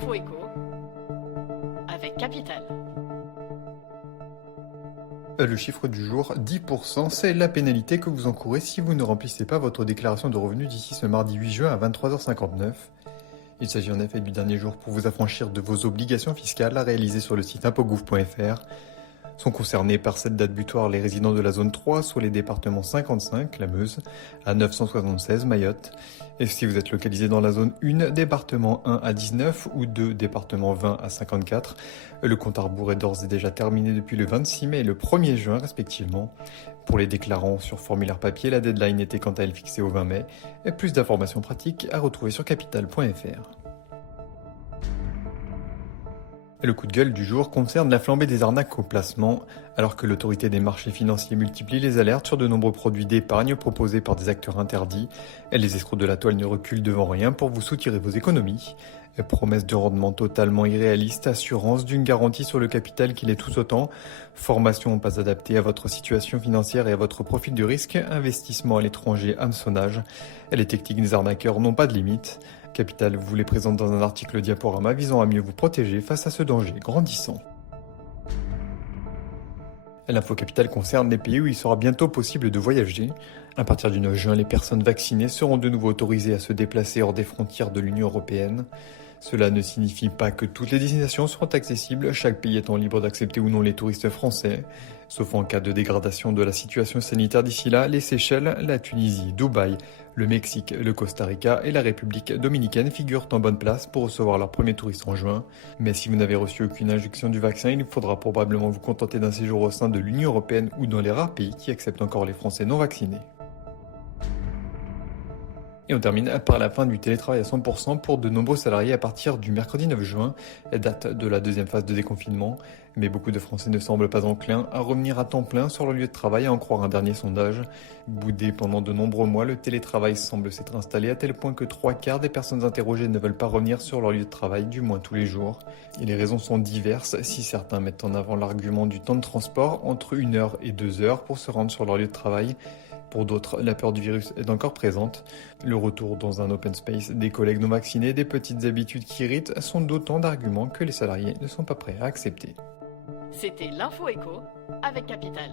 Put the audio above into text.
L'info écho avec Capital. Le chiffre du jour, 10%, c'est la pénalité que vous encourez si vous ne remplissez pas votre déclaration de revenus d'ici ce mardi 8 juin à 23h59. Il s'agit en effet du dernier jour pour vous affranchir de vos obligations fiscales à réaliser sur le site impôts.gouv.fr. Sont concernés par cette date butoir les résidents de la zone 3, soit les départements 55, la Meuse, à 976, Mayotte. Et si vous êtes localisé dans la zone 1, département 1 à 19 ou 2, département 20 à 54, le compte à rebours est d'ores et déjà terminé depuis le 26 mai et le 1er juin respectivement. Pour les déclarants sur formulaire papier, la deadline était quant à elle fixée au 20 mai. Et plus d'informations pratiques à retrouver sur capital.fr. Le coup de gueule du jour concerne la flambée des arnaques au placement. Alors que l'autorité des marchés financiers multiplie les alertes sur de nombreux produits d'épargne proposés par des acteurs interdits, les escrocs de la toile ne reculent devant rien pour vous soutirer vos économies. Promesses de rendement totalement irréalistes, assurance d'une garantie sur le capital qui l'est tout autant, formation pas adaptée à votre situation financière et à votre profil de risque, investissement à l'étranger, hameçonnage. Les techniques des arnaqueurs n'ont pas de limite. Capital vous les présente dans un article diaporama visant à mieux vous protéger face à ce danger grandissant. L'info Capital concerne les pays où il sera bientôt possible de voyager. À partir du 9 juin, les personnes vaccinées seront de nouveau autorisées à se déplacer hors des frontières de l'Union européenne. Cela ne signifie pas que toutes les destinations seront accessibles, chaque pays étant libre d'accepter ou non les touristes français. Sauf en cas de dégradation de la situation sanitaire d'ici là, les Seychelles, la Tunisie, Dubaï, le Mexique, le Costa Rica et la République dominicaine figurent en bonne place pour recevoir leurs premiers touristes en juin. Mais si vous n'avez reçu aucune injection du vaccin, il faudra probablement vous contenter d'un séjour au sein de l'Union européenne ou dans les rares pays qui acceptent encore les Français non vaccinés. Et on termine par la fin du télétravail à 100% pour de nombreux salariés à partir du mercredi 9 juin, date de la deuxième phase de déconfinement. Mais beaucoup de Français ne semblent pas enclins à revenir à temps plein sur leur lieu de travail, à en croire un dernier sondage. Boudé pendant de nombreux mois, le télétravail semble s'être installé à tel point que 3/4 des personnes interrogées ne veulent pas revenir sur leur lieu de travail, du moins tous les jours. Et les raisons sont diverses. Si certains mettent en avant l'argument du temps de transport, entre 1 heure et 2 heures pour se rendre sur leur lieu de travail, pour d'autres, la peur du virus est encore présente. Le retour dans un open space, des collègues non vaccinés, des petites habitudes qui irritent sont d'autant d'arguments que les salariés ne sont pas prêts à accepter. C'était l'Info écho avec Capital.